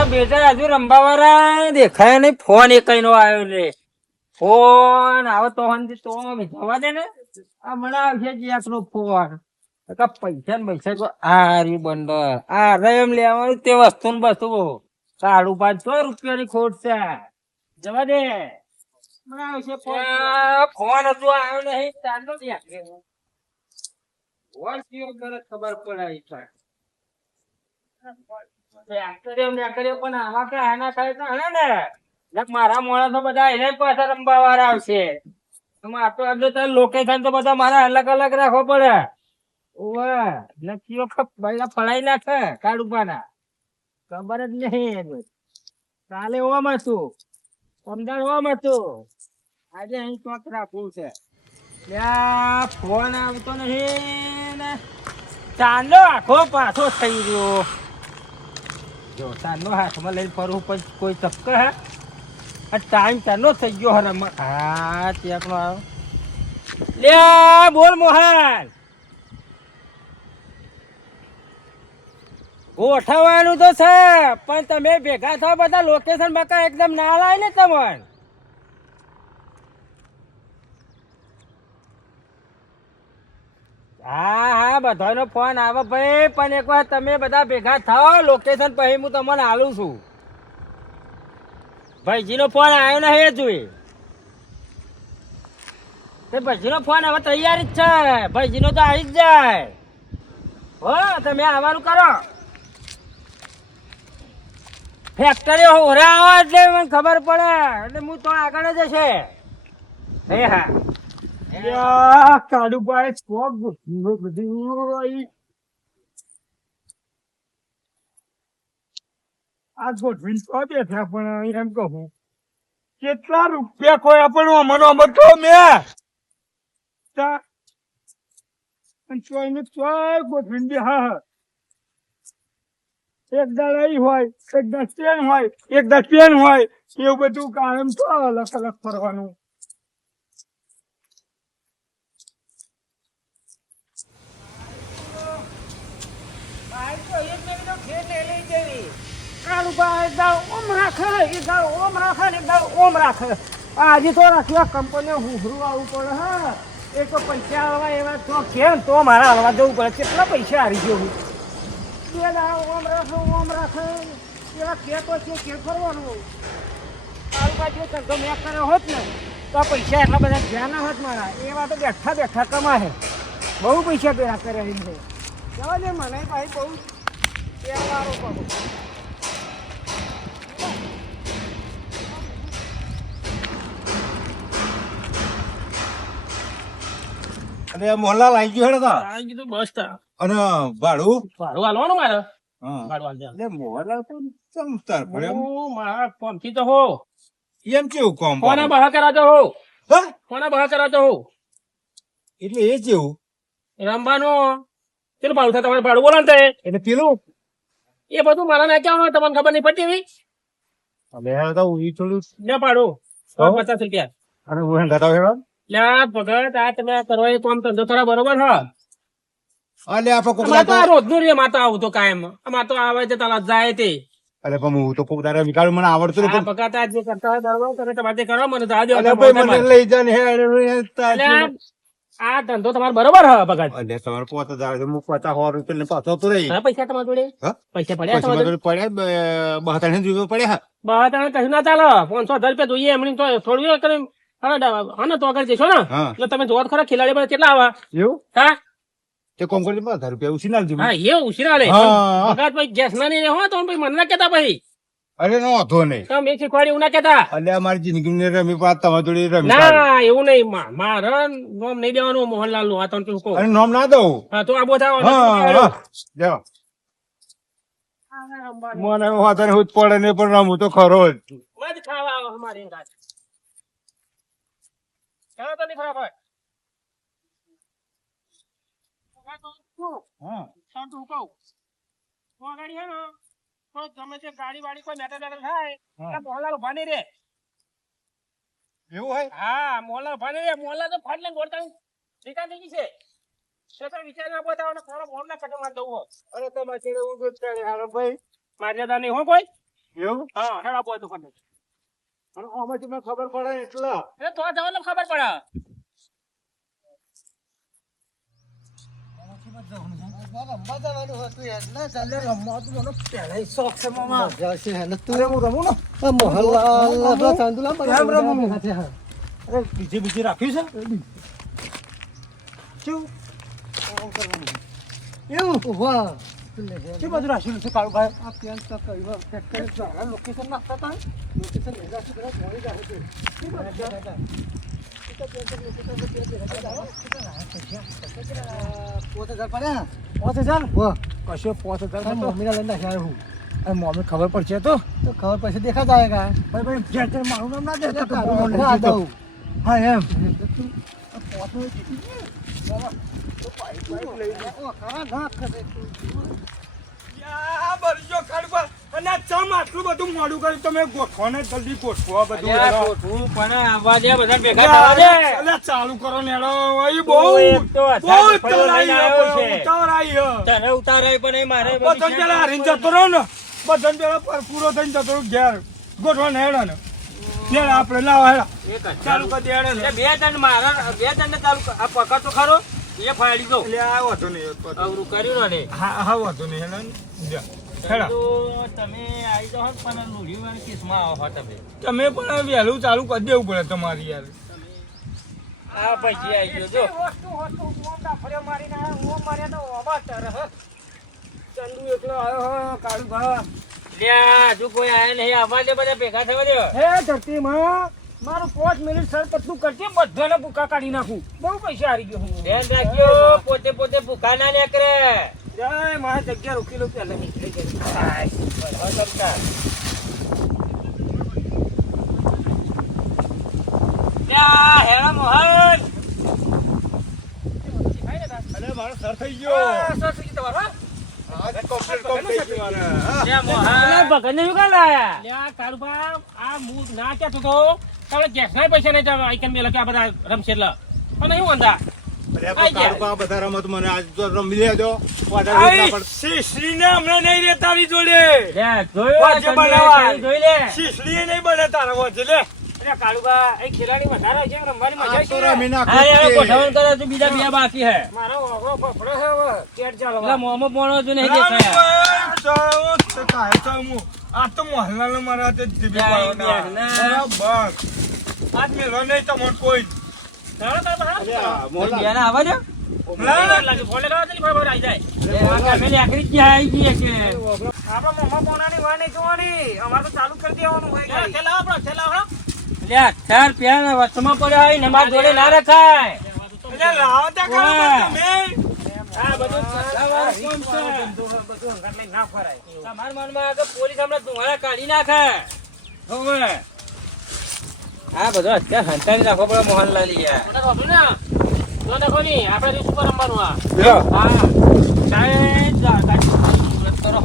મારા બેટા હજુ રંબાવાળા દેખાય નહીં. ફોન એ કઈ નો આવ્યો રે. ફોન આવે તો જવા દે ને. આ મને આવશે એક નો ફોન. પૈસા ને પૈસા તો આ રહ્યું બંડલ. આ રે એમ લેવાનું તે વસ્તુ ને વસ્તુ 550 રૂપિયાની ખોટ છે. જવા દે. મને આવશે ફોન. ફોન હજુ આવ્યો નહીં. ચાલો ખબર પડે. પણ આવા કે આના થાય તો હને ને મારા માણસો બધા એને પાછા રમવા વાળા આવશે. લોકેશન તો બધા મારા અલગ અલગ રાખવો પડે. નક્કીઓ ફળાઈ નાખે કાળુપાના. ખબર જ નહીં. કાલે ઓમ હતું, અમદાવાદ ઓમ હતું, આજે અહીં ચોક રાખવું છે. ત્યાં ફોન આવતો નહીં ને ચાંદો આખો પાછો થઈ ગયો. જો ચાંદો હાથમાં લઈને ફરવું પણ કોઈ ચક્કર હે. આ ટાઈમ ચાંદો થઈ ગયો હે. હા ત્યાં નો આવ્યો. લે બોલ મોહન. ગોઠવવાનું તો છે પણ તમે ભેગા થાવ બધા લોકેશન બકા એકદમ ના લાય ને તમને. હા હા બધાનો ફોન આવે ભાઈ, પણ એક વાર તમે બધા ભેગા થાવ લોકેશન પછી હું તમને આલું છું. ભાઈજીનો ફોન આવ્યો નહીં એ જોઈ. ભાઈજીનો ફોન હવે તૈયારી જ છે. ભાઈજીનો તો આવી જ જાય. હો તમે આવવાનું કરો. ફેક્ટરી હોરા આવો એટલે મને ખબર પડે એટલે હું તો આગળ જ હશે. હે હા કાળુભાઈ આ ગોઠવીને તો બેઠા પણ એમ કહું કેટલા રૂપિયા કોઈ આપણું અમર અમર કહો મેં ચોય ચોય ગોઠવીને બે. હા એક દાડ હોય, એક દાડ પેન હોય, એક દાડ પેન હોય, એવું બધું કાયમ તો અલગ અલગ ફરવાનું. આજે તો રાખ્યા કંપનીઓ હુહરું આવવું પડે. હા એક તો પૈસા આવવા એવા તો કેમ તો મારા હલવા જવું પડે. કેટલા પૈસા હારી ગયો હું. ઓમ રાખે એવા કે તો છે કે ફરવાનું. તારું બાજુ ધંધો મેં કર્યો હોત ને તો આ પૈસા એટલા બધા ધ્યાન ના હોત મારા. એવા તો બેઠા બેઠા કમાશે. બહુ પૈસા ભેગા કર્યા છે. જવા દે મને ભાઈ બહુ તહેવારો કહું. અને મોહનલાલ આવી ગયો હેડો આવી ગયું બસ. અને ભાડું હાલવાનું મારે. એટલે મોહનલાલ તો ચમત્કાર પડે એમ. મારા પંપથી તો હો એમ કેવું કોમ કોના બહાર કરાતો હો. કોના બહાર કરાતો હો એટલે એ કેવું રમવાનો. ચલો ભાડું થાય તમારે ભાડું બોલો ને. એટલે પેલું એ બધું મારા ના કહેવાનું તમને ખબર નહીં પડતી એવી. અમે તો ઈ થોડું ને ભાડું 50 રૂપિયા. અને હું હેંગાતા હેડો ભગત આ તમે કરવા કામ ધંધો થોડા બરોબર હ. અલે આપડે કોક અમારે તો આ રોજનું રે માતો આવું તો કાયમ. અમારે તો આવે તે તલાત જાય તે. અરે પણ હું તો કોક દાડા વિકાળું મને આવડતું આ ભગત આ જે કરતા હોય બરોબર કરે તમારે કરો મને તો આજે મને લઈ જા ને આ ધંધો તમારે બરોબર હ ભગત. એટલે તમારે 5000 હું 50 રૂપિયા ને પાછો તો રહી પૈસા તમારા જોડે પૈસા પડ્યા તમારા જોડે પડ્યા 72 રૂપિયા પડ્યા. બહાર કશું ના ચાલો 500 રૂપિયા જોઈએ એમની તો થોડું કરી હા તો આગળ જશો ને એટલે તમે જોવા ખરા ખેલાડી પર કેટલા આવા એવું. હા તે કોમ કરી 50 રૂપિયા ઉછી નાખજો. હા એ ઉછીરા લે ભગત ભાઈ ગેસ ના નહીં હો તો ભાઈ મને ના કેતા ભાઈ. અરે નો વાંધો નહીં. તમે શીખવાડી એવું ના કેતા. એટલે અમારી જિંદગી રમી પાત તમારી જોડે રમી. ના એવું નહીં મારે નોમ નહીં દેવાનું મોહનલાલ નું. આ તો કહું અને નામ ના દઉં. હા તો આ બધા મને વાંધો નહીં પડે ને પણ રમું તો ખરો જ. ખાવા અમારી ચાલો તો નહીં ખરાબ હોય. ગાડી વાડી કોઈ મેટર થાય મોહનલાલ ઉભા નહીં રે. એવું હોય. હા મોહનલાલ ઉભા નહીં રે. મોહનલાલ તો ફાટ લઈને બોલતા ઠીકા થઈ ગઈ છે. વિચાર ના બતાવો થોડો મોહનલાલ કટો માર દઉં. અરે તમારે ભાઈ માર્યાદા નહીં હો કોઈ. એવું હા હેડા બોય તો કોને અને આમાં તમને ખબર પડે એટલે એ તો જવાનું ખબર પડે બીજી રાખ્યું છે એવું વાહ કે બધું રાખ્યું છે કાળુભાઈ આ પેન્ટ તો કહ્યું ફેક્ટરી લોકેશન નાખતા હતા લોકેશન ભેગા છે બધા જોડી રાખે છે મમ્મી ખબર પડશે તો ખબર પડશે દેખા જાયગા ભાઈ મારું નામ ના દેતા હા એમ આટલું બધું મોડું કર્યું તમે ગોઠવો ને જલ્દી ગોઠવો બધું પણ આવા દે બધા ભેગા થવા દે ચાલુ કરો ને તને ઉતારાય પણ એ મારે બધાને પેલા હરીને જતો રહ્યો ને બધાને પેલા પૂરો થઈને જતો રહ્યો ઘેર ગોઠવા ને હેડા ને ઘેર આપણે લાવો હેડા ચાલુ કરી દે હેડા ને બે જણ મારા બે જણ ને ચાલુ આ પકડ તો ખરો એ ફાડી દો એટલે આ વાંધો નહીં અવરું કર્યું ને હા વાંધો નહીં હેડા તો તમે આવી જાઓ પણ લુડી વાળી કિસ્મમાં આવો તમે તમે પણ વહેલું ચાલુ કરી દેવું પડે તમારી યાર આ પછી આવી ગયો જો ચંદુ એકલો આવ્યો કાળુ ભા લ્યા જો કોઈ આયા નહીં આવા દે બધા ભેગા થવા દે હે ધરતી માં મારું 5 મિનિટ સર પતલું કરજે બધાને ભૂકા કાઢી નાખું બહુ પૈસા હારી ગયો હું ધ્યાન રાખજો પોતે પોતે ભૂખા ના નીકળે જય મારા જગ્યા રોકી લો પેલા લ્યા હેરા મોહન અરે મારો સર થઈ ગયો સર થઈ ગયો તમારો કમ્પ્લીટ થઈ ગયો લ્યા મોહન ભગને શું કા લાયા લ્યા કારુબા આ મૂડ ના કે તો તમે ગેસના પૈસા નહીં ચાલો આઈકન મેલા કે આ બધા રમશે એટલે પણ નહીં વંદા બધા રમત મને આજ તો રમી લેજો શીશડીને હમણાં નહીં રે તારી જોડે જોઈ લે શીશડી નહીં બને તારા વચ્ચે લે કાળુબા એ ખેલાડી વધારે છે રમવાની મજા છે રમી નાખો ગોઠવણ કરે તો બીજા બે બાકી હે મારો ઓગળો ફફડો છે હવે ચેટ ચાલો એટલે મોમો પોણો જો નહીં દેખાય આ તો મોહલ્લા મારા તે દીબી બરાબર આજ મેલો નહીં તમને કોઈ બેના આવા દે લાગે ફોલે ગાવ તેની ખબર આવી જાય આ મેલે આખરી ક્યાં આવી ગઈ કે આપણા મોમા પોણાની વાર નહીં જોવાની અમાર તો ચાલુ કરી દેવાનું હોય ચલાવો લ્યા ચાર પ્યાના વચમાં પડ્યા હોય ને માર જોડે ના રખાય એટલે લાવો ત્યાં કરો તમે આ બધું ના ફરાય તમાર મનમાં કે પોલીસ હમણાં ધુમાડા કાઢી નાખે હવે આ બધો અત્યારે હંતાડી રાખવો પડે મોહનલાલી યાર જો દેખો ની આપણે દિવસ ઉપર રમવાનું આ હા સાહેબ કરો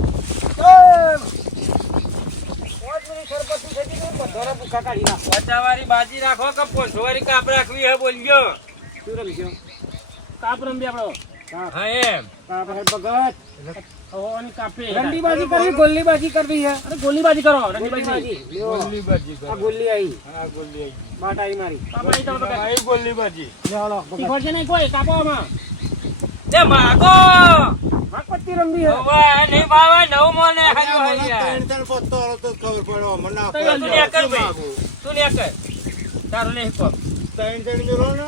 પચાવાળી બાજી રાખો કે 500 વાળી કાપ રાખવી હે બોલજો શું રમજો કાપ રમી આપણો હા એમ કાપ હે ભગત ઓની કાપી રંડીબાજી કરવી ગોલીબાજી કરવી હે અરે ગોલીબાજી કરો રંડીબાજી ગોલીબાજી કરો આ ગોલી આવી હા ગોલી આવી બાટ આવી મારી કાપડી તો આવી ગોલીબાજી ચાલો ઠીક છે નહીં કોઈ કાપોમાં તે માગો માકપત્તી રમવી હે ઓવા નહીં બાવા નવ મોને હાજો હાલિયા ટેન્શન પત્તો તો ખબર પડો મને ના તું ને કર ભાઈ તું ને કર તારો નહીં કો ટેન્શન મેલો ને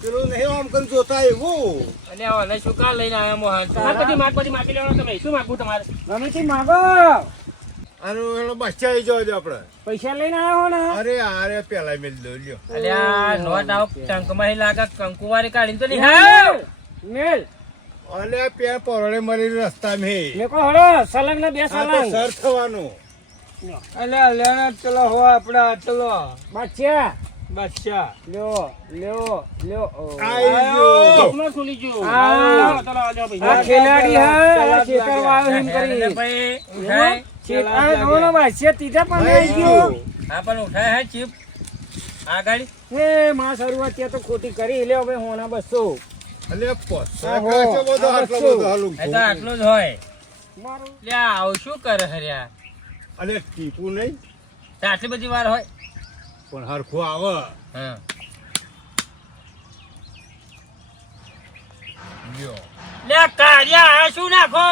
પેલું નહીં આમ કરી જોતા એવું અને ઓને શું કા લઈને આયા મોહન માગપતિ માગી લેવાનો તમે શું માગવું તમારે રમીથી માગો આનું એનો બચ્ચા આવી જવા દે આપણે પૈસા લઈને આવ્યો ને અરે પેલા મેલ દો લ્યો અલ્યા નોટ આવ ટંકમાં હી લાગે કંકુવારી કાઢીને તો નહીં હા મેલ અલે પે પરોડે મરી રસ્તા મે મેકો હળો સલંગ ને બે સલંગ સર થવાનું અલે લેણા ચલો હો આપડા ચલો બચ્ચા બચ્ચા લ્યો આઈ ગયો નો સુલી જો આ ચલો આ જાઓ આ ખેલાડી હે ચેતરવાળો હિમ કરી ભાઈ ઉઠાય ચેતર નો ભાઈ છે તીજા પણ આવી ગયો આ પણ ઉઠાય હે ચીપ આ ગાડી હે માં શરૂઆત તે તો ખોટી કરી લે હવે હોના 200 અલે 500 બધો આટલો બધો હાલું એ તો આટલું જ હોય લે આવ શું કરે હર્યા અરે ટીપું નહીં તો આટલી બધી વાર હોય પણ હરખું આવે. હા લે કાળિયા આ શું નાખો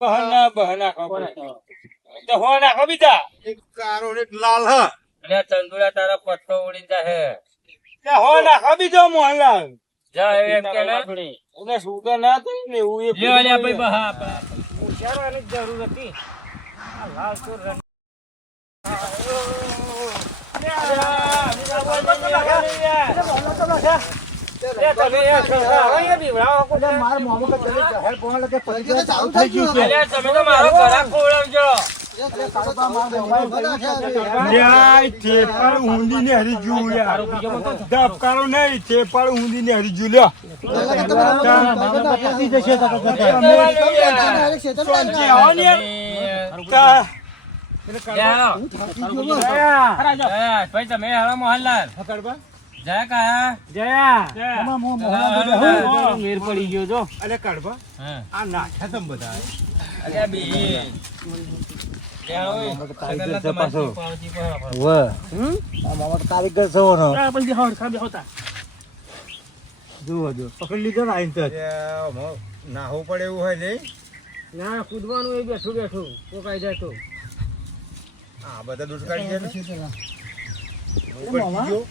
બહાના ખબર તો હો નાખો બીજા એક કારો ને એક લાલ હ. અરે ચંદુરા તારા પત્તો ઉડી જાય તે હો નાખો બીજો મોહનલાલ. જા એમ કે ને એને સુગર ના થઈ ને એવું એ લ્યો લે ભાઈ બહા ઉછારવાની જરૂર હતી આ લાલ સુર રંગ મારા મોમો કે ચલે જાહેર બોલવા લાગે પછી ચાલુ થઈ ગયું છે. તમે તો મારો ખરાબ ખવડાવજો કાળુબા મારા મોબાઈલ યાર થેપળ ઊંધી ને હરી ગયું યાર. ધબકારો નહીં થેપળ ઊંધી ને હરી ગયું લ્યો. ભાઈ તમે હાલો મોહનલાલ જયા કયા જયા મેર પડી ગયો જો અરે કાઢવા હા આ નાખ્યા તમ બધા અલ્યા બી કારીગર છો જુઓ જો પકડી લીધો ને આઈને તો. નાહવું પડે એવું હોય નહીં. ના કૂદવાનું એ બેઠું બેઠું તો કઈ જાય તો આ બધા દૂધ કાઢી જાય ને. મામા? ગયો.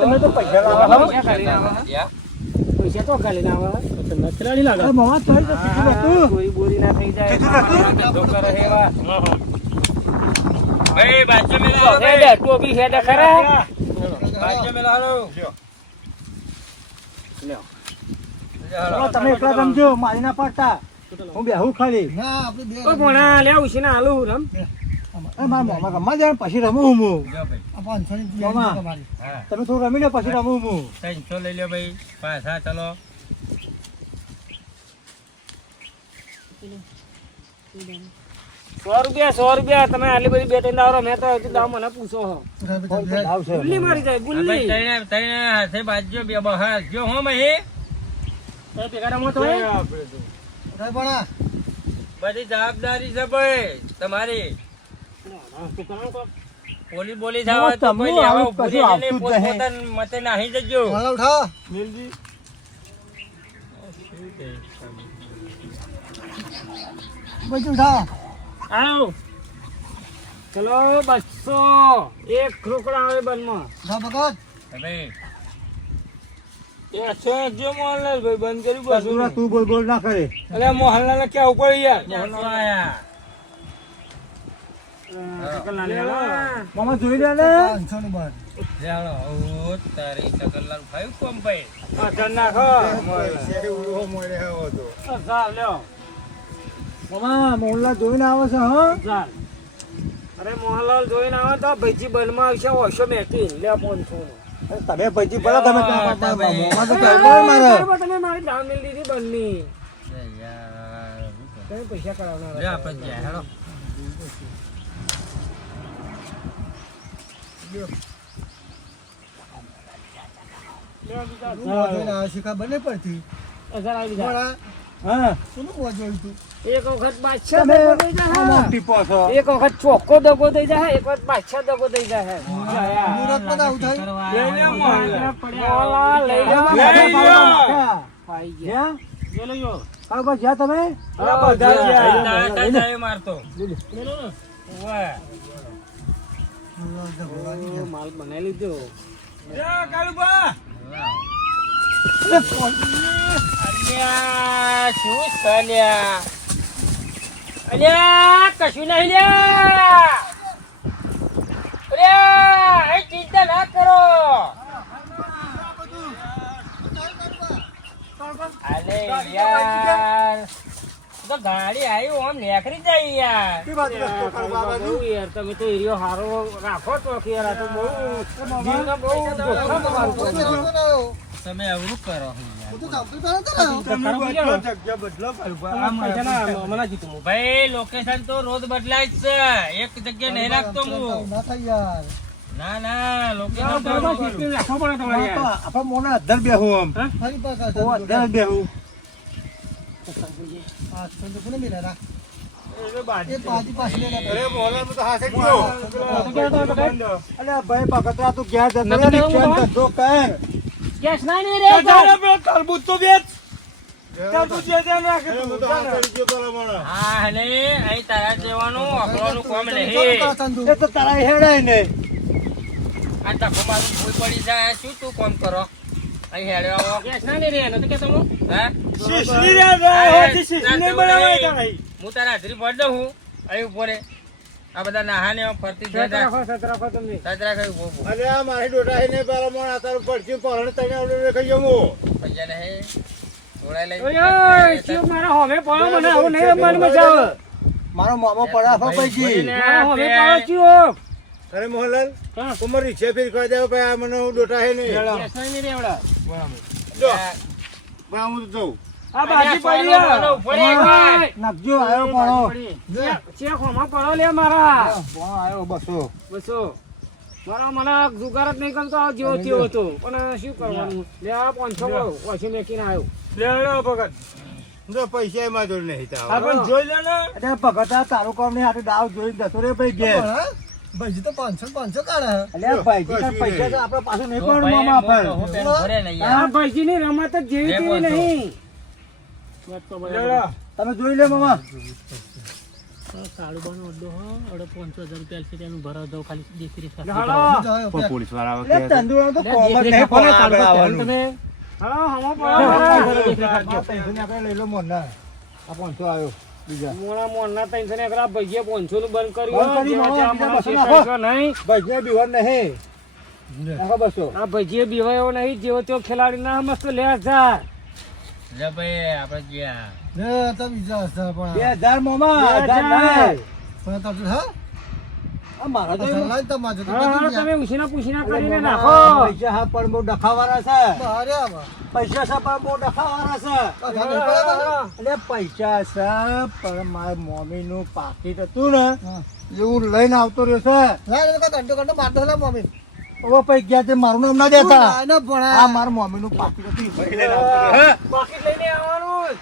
તમે તો પૈસા લાવો. પૈસા તો ખાલી ના આવે અરે મામા તો શીખી હતું. ચોરી બોરી ના થઈ જાય ધંધો કરે એવા ભાઈ બાજુ મેલા હેડે ટોપી હેડે ખરા બાજુ મેલા હાલો લ્યો ચલો તમે એકલા સમજો મારી ના પડતા હું બેહું ખાલી. ઓ ભણા લે ઉસીના હાલો રમ મારા મામા રમવા દે પછી રમું હું. જો ભાઈ મામા હા તમે થોડું રમી લો પછી રમું હું. 300 લઈ લ્યો ભાઈ પાછા ચલો ₹100 તમે આટલી બધી બે ત્રણ દાવરો મેં તો હજુ દાવ મને પૂછો હો આવશે. ગુલ્લી મારી જાય ગુલ્લી તઈને હાથે બાજજો બે બહાર જો હો મહી તે ભેગા રમો તો બધી જવાબદારી છે ભાઈ તમારી પોલી બોલી જાવ તો કોઈ તમને લેવા આવું ઉભું કશું રહીને આવતું જ પોતપોતાન મતે નાહી જજો મિલજી. આવ ચલો 200 એક રોકડા આવે બનમાં ભાઈ એ છે જો મોહનલાલ ભાઈ બંધ કર્યું બસ સુરા તું બોલ બોલ ના કરે. અરે મોહનલાલ ને ક્યાં ઉપર યાર મોહનલાલ મામા જોઈ લે ને. જાણો ઓ તારી સકલલાલ ભાઈ કોમ ભાઈ આ ચણ નાખો શેરી ઉડો મોડે આવો તો. ચાલ લ્યો મામા મોહનલાલ જોઈને આવે છે હા. ચાલ અરે મોહનલાલ જોઈને આવે તો ભાઈજી બનમાં આવશે ઓછો મેકી લે 500 અરે તમે પછી ભલા તમે હા, તમે. મોમા તો કહી દો મારે. તમે મારી દામ મિલ દીધી બનની યાર તમે પૈસા કરાવના લે આપણે જાય હેડો હા એક વખત બાદશાહ તમે દગો થઈ જાય આમ ટીપો છો. એક વખત ચોખ્ખો દગો થઈ જાય એક વખત બાદશાહ દગો થઈ જાય મોહનલાલ લઈ લો લઈ લો. પાઈ જ્યાં? ગયા લઈ લો કાળુબા જ્યાં તમે મારતો માલ બનાવી લીધો અલ્યા શું સલ્યા અલ્યા કશું નહીં લ્યા અલ્યા એ ચિંતા ના કરો અલે યાર તો ગાડી આવી આમ નેકરી જાય યાર યાર તમે તો એરિયો હારો રાખો તો કે યાર આ તો બહુ જીવનો બહુ જોખમ તમારું તમે અવરું કરો ભાઈ લોકેશન તો રોજ બદલાય જ છે એક જગ્યા નહીં રાખતો હું ના ના લોકો બરાબર શીખવીને રાખવો પડે તમારે યાર. આપણે મોને અધર બેહું આમ હા? ઓ અધર બેહું અરે મોલા તો હાસે ગયો અલે ભાઈ બકતરા તું ક્યાં જતો નથી રે જવું રિક્ષા ધંધો કર કેસ ના નહીં રે તરબૂચ તો બેચ તરબૂચ જે છે નાખે તું હા હલે અહીં તારા જેવાનું અકળોનું કોમ નહીં એ તો તારા હેડાય ને આ ધક્કો મારું ભૂલ પડી જાય શું તું કોમ કરો અહીં હેડ્યો આવો કેસ ના નહીં રે નથી કે તમે હે શીશલી રે હોતી શીશલી બનાવે તારા હું તારા હાજરી પડ દઉં હું અહીં ઉભો રે આ બધા નાહાને ફરતી સત રાખો તમે સાજરા કઈ ઉભો ઉભો અરે આ મારી ડોટા હે ને પેલા મોણ આ તારું પડતી પરણે તને આવડે ખાઈ જમો પૈસા નહીં જોડાઈ લઈ ઓય ચીવ મારા હોમે પડો મને આવું નહીં રમવાની મજા આવે મારો મામો પડા ફપાઈજી મારા હોમે પડો ચીવ અરે મોહનલાલ હા. ઉમર રિક્ષા ફેર કરી દેવો ભાઈ આ મને ડોટા હે ને કેસ ના નહીં રે એવડા જો ભાઈ હું તો આ બાજી પડી આ. ઉભો રે એકવાર. નાખજો આવ્યો પાડો ચેક હોમાં પડો લે મારા બોણ આવ્યો બસો બસો મારા મને જુગાર જ નહીં ગમતો આ જેવો તેવો હતો પણ શું કરવાનું લે આ 500 ઓછી મેકીને આવ્યો લેડો ભગત જો પૈસા એમાં જોડ નહીં તાવ આ પણ જોઈ લે ને અરે ભગત આ તારું કામ નહીં હાટે દાવ જોઈ દસો રે ભાઈ ઘેર ભાઈજી તો 500 કાઢે અલ્યા ભાઈ તાર પૈસા તો આપણે પાછું નહીં પણ મામા હું પર પેલું ભરે નહીં યાર. આ ભાઈજીની રમત જ જેવી લે તેવી 500. નહીં લેડો તમે જોઈ લે મામા પોલીસ વાળા આવે કે તંદુરા તો કોમ જ નહીં પણ આપણે આવવાનું તમે હાલો હમો આપણે લઈ લો મોના આ 500 આવ્યો બીજા મોણા મોરના 300 ને કરા ભાઈએ 500 નું બંધ કર્યું બંધ કરી, જેવા મામા, ત્યાં બીજા માણસ બસો શીખાય ભાઈ નહીં બીવન નહીં આખો બસો આ ભાઈએ બીવાયો નહીં જેવો તેવો ખેલાડી ના મસ્ત લે જા લે ભાઈ આપણે ગયા ને તો બીજા હશે પણ 2000 મામા 1000 પણ તો હા આ મારા તો લાઈ તમાજો તો હા હા તમે ઉછીના પૂછીના કરીને નાખો પૈસા હા પણ બહુ ડખાવાળા છે અરે આવા પૈસા છે પણ બહુ ડખાવાળા છે એટલે પૈસા છે પણ મારા મમ્મી નું પાકીટ હતું ને એવું લઈને આવતો રહ્યો છે લાઈ તો કંટો મારતો હલા મમ્મી હવે પૈસા તે મારું નામ ના દેતા લાઈ ન ભણા આ મારા મમ્મી નું પાકીટ હતું ઈ ભાઈ લઈને આવતો રહ્યો. પાકીટ લઈને આવવાનું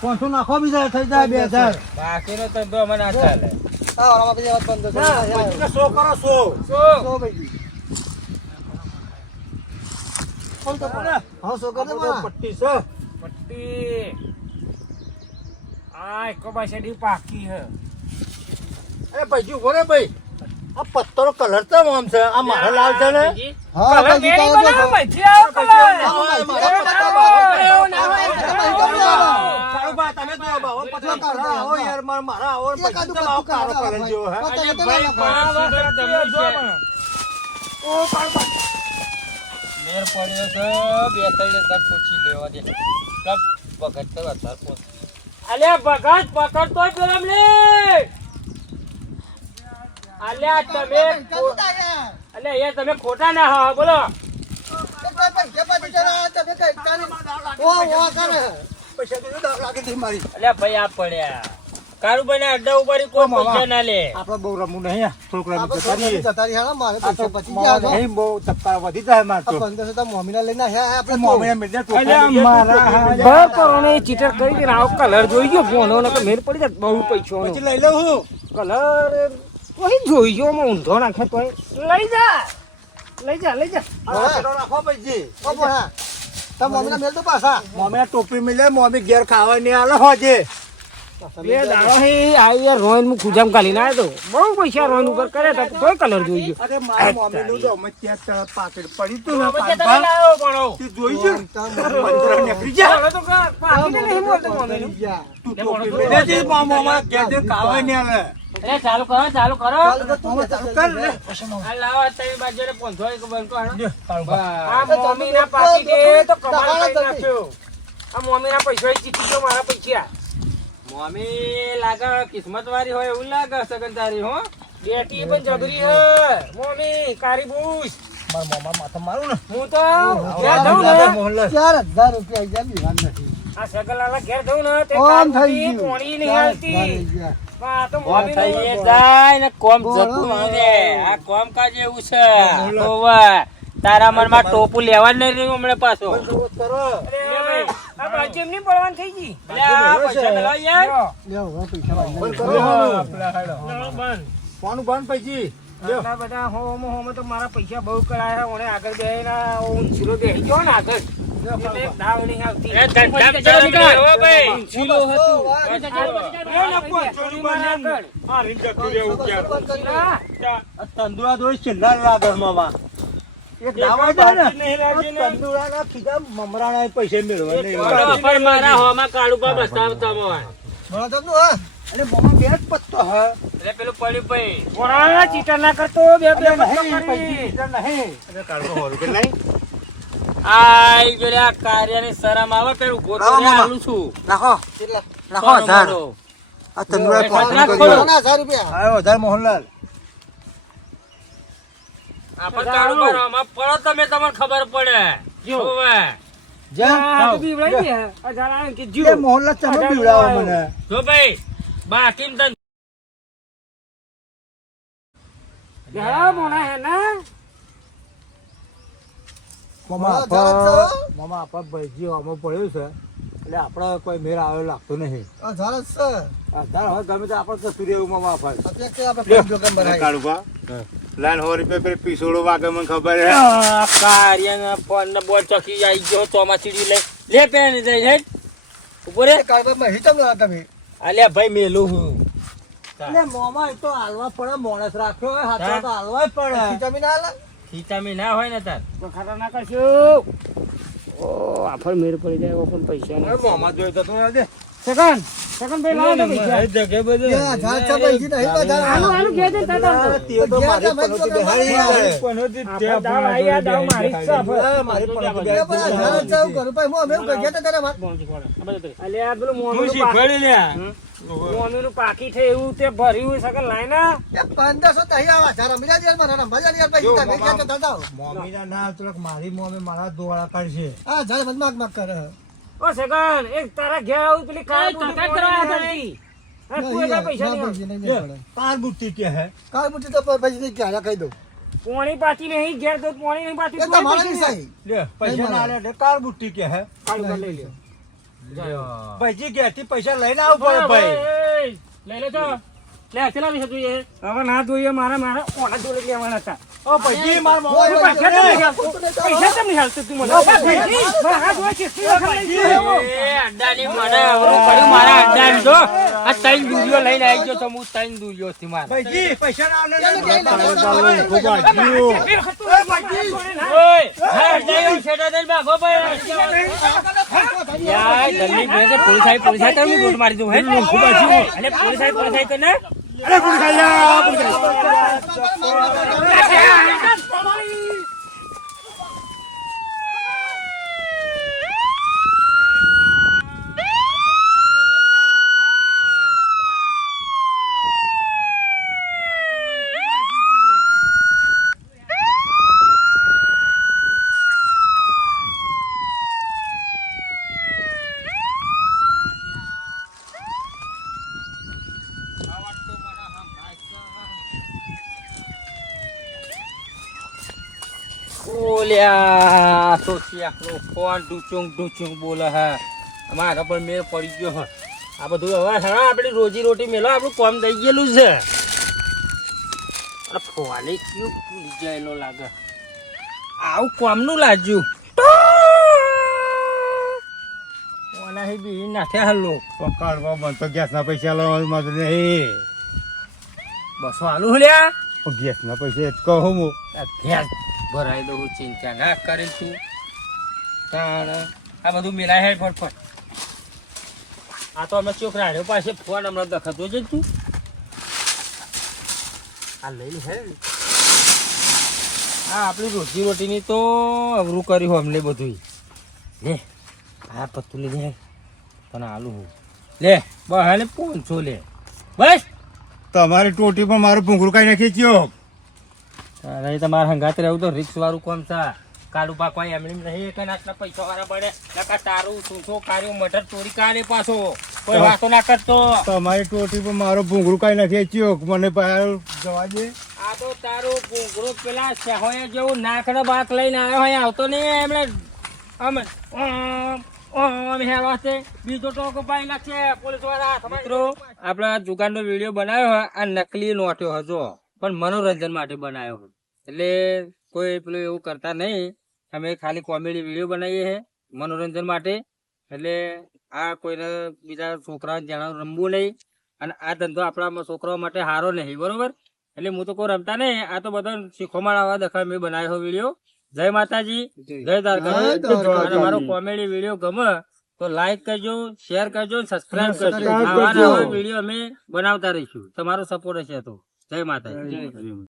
પાંચસો નાખો બીજા થઈ જાય 2000 બાકીનો ધંધો મને ના ચાલે હા ઓરામાં બીજા વાત બંધ ના, પૈસા 100 કરો 100 તો ભાઈ કોણ તો પણ હા સો કર દે આ બધો પટ્ટી છે પટ્ટી આ એક બાસડી પાકી હે એ ભાઈ ઉભો રે ભાઈ આ પત્તરો કલર તો આમ છે આ મારો લાલ છે ને હા કલર ભાઈજી મેરી કાઢો બનાવો, તો. મૈથી આવો કલર. સારું બા તમે તો આવો પતલો કરો આવો યાર મારા આવો પછી તો આવો કાળો કલર જેવો હે અરે ભાઈ મારા વગર તમે છે. મેર પડ્યો છે બે ત્રણ હજાર પૂછી લેવા દે સબ વખત તો વધારે પહોંચ અલ્યા ભગત પકડ તો પેલા લે અલ્યા તમે અલ્યા યાર તમે ખોટા ના હો બોલો પૈસા તો દાવ લાગે છે મારી અલ્યા ભાઈ આ પડ્યા કારું બને અડ્ડા ઉપર કોઈ પૈસા ના લે આપણે બહુ રમવું નહીં આ છોકરા આપણે કરીએ જતારી હાલા મારે આ તો પૈસા પચી ગયા નહીં બહુ ચક્કર વધી જાય માર તો 1500 તો મમ્મીના લઈને આવ્યા આપણે મોમે મિર્જા અલ્યા ટોપા મારા ભર પરોને ચીટર કરી દે આવો કલર જોઈ ગયો ફોનો ને કે મેર પડી જાય બહુ પૈસો પછી લઈ લઉં હું કલર કોઈ જોઈ ગયો માં ઊંધો નાખે તો લઈ જા લઈ જા આ પેલો રાખો પછી ઓ બોલા તો મમ્મીના મેલ તો પાછા મોમે ટોપી મિલે મોમે ઘેર ખાવા નહીં આલે હોજે બે દાડો હે આ યાર રોઈન મુ ખુજામ કાલી ના તો બહુ પૈસા રોઈન ઉપર કરે તો તોય કલર જોઈ ગયો અરે મારા મમ્મી નું તો અમે ત્યાં પાકેટ પડી તું ને પછી તમે પાંચ લાવો પણ તે જોઈ ગયો મંત્ર નીકળી જા હવે તો પાકી નહીં બોલતો મમ્મી તું ટોપી મિલે છે મામા ઘેર ખાવા નહીં આલે અરે ચાલુ કરો કર લે આ લાવો તમે બાજુને 500 એક બંકો હાલો આ મમ્મી ના પાકી દે તો કમાલ કરી નાખ્યો આ મમ્મી ના પૈસા ચીકી ગયો મારા પૈસા મમ્મી લાગે કિસ્મત વાળી હોય એવું લાગે સગન તારી હો બેટી પણ જબરી હે મમ્મી કારી બુશ મારા મામા માથા મારું ને હું તો ઘેર જઉં ને મોહનલાલ 4000 રૂપિયા ગયા બિહાર નથી આ સગલાલા ઘેર જઉં ને તે કોણ થઈ કારી ગયું પોણી નહીં હાલતી આ તો કોમ મોમી થઈ નું- જાય ને કોમ બોલો, જતું બોલો. રે આ કોમ કાજ એવું છે ઓવે તારા મનમાં ટોપું લેવા જ નહીં રહ્યું હમણાં પાછો કરો અરે, આ બાજુ એમની પડવાની થઈ ગઈ. અલે આ પૈસા મેળવો યાર લ્યો હવે પૈસા વાળી બંધ લ્યો. કરો. બંધ. કોનું બંધ પૈસી આટલા બધા હોમો તો મારા પૈસા બહુ કરાયા ઓને આગળ બેહીને ઊંચીલો બેહી ગયો ને આગળ એટલે દાવ નહીં આવતી. એ ધંધા ચાલુ કર હો ભાઈ ઊંચીલો હતું. વાત એ નપો, ચોરી મારે આગળ. આ રીંગ જતું રહેવું ક્યાં બંધ કરી દો. આ તંદુરા દોઈ છેલ્લા લાગે મામા એક દાવા દે ને નહીં લાગી ને. તંદુરાના ખીધા મમરાના પૈસા મેળવા નહીં બરોબર મારા હોમાં કાળુબા બતાવતા મોય. ભણા તો નું, હા એટલે મામા બે જ પત્તો હે એટલે પેલું પડ્યું ભાઈ પોરાના ચીટર ના કરતો બે બે મતલબ કરી. આઈ ગયો આ કાર્યની શરમ આવે પેલું ઉભો તો રે આલું છું. નાખો કેટલા? નાખો હજાર આ તંદુરા પૈસા પાંચ ખોલો. કર્યો ના, 1000 રૂપિયા આવ્યો હજાર મોહનલાલ આપણે કાળુબા હોમાં પડો તમે તમને ખબર પડે. હોવે. આ તો બીવડાઈ ગયા. આ જરા એમ કે એ જીવ. મોહનલાલ તમે બીવડાવો મને જો ભાઈ બાકી તન ઘણા મોણા હે ના મામા હા, જરાક તો. આપા મામા આપા ભાઈજી આમાં પડ્યું છે એટલે આપણે કોઈ મેળ આવ્યો લાગતો નહીં આ ઝાડ જ છે. આધાર હવે ગમે તે આપણે જતું રહેવું મામા આપા અત્યારે કે આપણે પાંચ જોગમ ભરાય. કાળુભા લાલ 100 રૂપિયા પેલી પીસોડો વાગે મને ખબર હે કાર્યના ફોન ને બોલ ચકી આવી ગયો ચોમાસીડી લઈ લે પેન જઈ હેડ ઉપર રે એ કાળબામાં હિચમ ના તમે. અલ્યા ભાઈ મેલું હું એટલે મોમા એ તો હાલવા પડે માણસ રાખ્યો હોય હાથમાં તો હાલવા જ પડે હિચમી ના હાલે? ખીચામી ના હોય ને તાર તો ખાતા ના કરશું ઓ આફર મેર પડી જાય પણ પૈસા એ મોમા જોઈ તો તું દે સેકન્ડ ભાઈ લાવો તો પૈસા એ આ ઝાડ છે ભાઈ, જી નહીં બધા. આનું આનું કે દે તાતા તે તો મારી પનોતી બેહાડી આપણે દાવ આઈ આ દાવ મારી જ છે આપણે. મારી પનોતી એ પણ આ ઝાડ છે, એવું કરું. ભાઈ, હું અમે એવું કહી ગયા તા તારા વાત. અલ્યા પેલું મોમીનું પાકી છે એવું તે ભર્યું સકન લાઈના એ 1500 તો અહીં આવા ઝાડ અમીરા જેલ માં રમવા જાય યાર ભાઈ, તમે ગયા તો દાદા. મોમીના ના તુલક મારી મોમી મારા દોડા કાઢશે આ ઝાડ મત માગ કરે. ઓ સગન એક તારા ઘેર આવું પેલી કાર બુટી કરવા હતી અને તું એના પૈસા ના, નહીં ભાઈ, નહીં પડે. પાર બુટ્ટી કે હે કાળ બુટ્ટી તો ભાઈ નહીં ક્યારે કહી દઉં. પોણી પાતી નહીં ઘેર તો પોણી નહીં પાતી એ તું તમારે પૈસા નહીં નહીં. સહી. લે પૈસા ના લે એટલે કાર બુટ્ટી કે હે કાળું કર લઈ લ્યો ભાઈજી ઘેરથી પૈસા લઈને આવવું પડે ભાઈ લઈ લે તો લે ચલા વિશે તું એ હવે ના જોઈએ મારા ઓના જોડે લેવાના હતા ઓ ભાઈજી માર મોમા ઓય, પૈસા કેમ નહીં હાલતું? પૈસા કેમ નહીં હાલતું તું મને? મારા જોડે કેટલી વખત લઈ ગયો? એ અડ્ડાની મને અવરું પડ્યું મારા અડ્ડાની જો. આ ત્રણ દૂરીઓ લઈને આવી ગયો તો હું ત્રણ દૂરીઓથી મારા. ભાઈજી પૈસા ના લે ઓય, હા, અડ્ડાઈઓ છેડા દઈને ભાગો ભાઈ. યાર, જલ્દી બેસે, પોલીસ આવી તો હું ગોટ મારી દઉં, હે? અલે, પોલીસ આવી તો ને? ઓલ્યા સોસિયાનો ફોન ડૂચુંગ બોલે હે મારા પર મેળ પડી ગયો હે આ બધું હવે હા આપણી રોજી રોટી મેલો આપણું કોમ દઈ ગયેલું છે અરે ફોને કયું ભૂલી ગયેલો લાગે આવું કોમનું લાગ્યું ઓલા હે બી નાથે હાલો કાળવા મને તો ગેસના પૈસા લાવવા મત નહીં બસો હાલું હલ્યા ગેસના પૈસા જ કહું હું આ ભેંસ ભરાઈ દઉં ચિંતા ના કરે તું તાણ આ બધું મેલાય હે ફટફટ આ તો અમે છોકરા પાસે ફોન હમણાં દખતો જ તું આ લઈ લે હે આ આપણી રોજી રોટીની તો અવરું કર્યું અમને બધું લે આ પત્તું લઈ લે તને આલુ હું લે બસ હાલે 500 લે બસ તમારી ટોટી પણ મારું ભૂંગળું કાઢી નાખી ગયો અરે તમારે હંગાતે રહેવું તો રિક્સ વાળું કોમ છે કાળું પા કોઈ એમની નહીં કે આટલા પૈસા વાળા પડે નકા તારું શું કાર્યો મટર ચોરી કાઢે પાછો કોઈ વાતો ના કરતો. તમારી ટોટી પર મારો ભૂંગળું કઈ નથી ચિયો મને બહાર જવા દે. આ તો તારું ઘૂંઘરું પેલા શહોએ જેવું નાકનો બાક લઈને આવ્યો હોય આવતો નહીં એમણે આમ હેરો છે બીજો ટોકો પાઈ નાખશે પોલીસ વાળા. મિત્રો આપણે આ દુકાનનો વિડીયો બનાવ્યો હોય આ નકલી નોટ્યો હતો પણ મનોરંજન માટે બનાવ્યો હોય એટલે કોઈ પેલું એવું કરતા નહીં. અમે ખાલી કોમેડી વિડીયો બનાવીએ છે મનોરંજન માટે. એટલે આ કોઈને બીજા છોકરાને જાણ રમવું નહીં અને આ ધંધો આપણા છોકરાઓ માટે સારો નહીં બરોબર. એટલે હું તો કોઈ રમતા નહીં આ તો બધા શીખોમાં આવવા દખા મેં બનાવ્યો વિડીયો. જય માતાજી જય દ્વારકા. અને મારો કોમેડી વિડીયો ગમે તો લાઈક કરજો શેર કરજો સબસ્ક્રાઇબ કરજો. આવા વિડીયો અમે બનાવતા રહીશું તમારો સપોર્ટ હશે તો. જય માતાજી.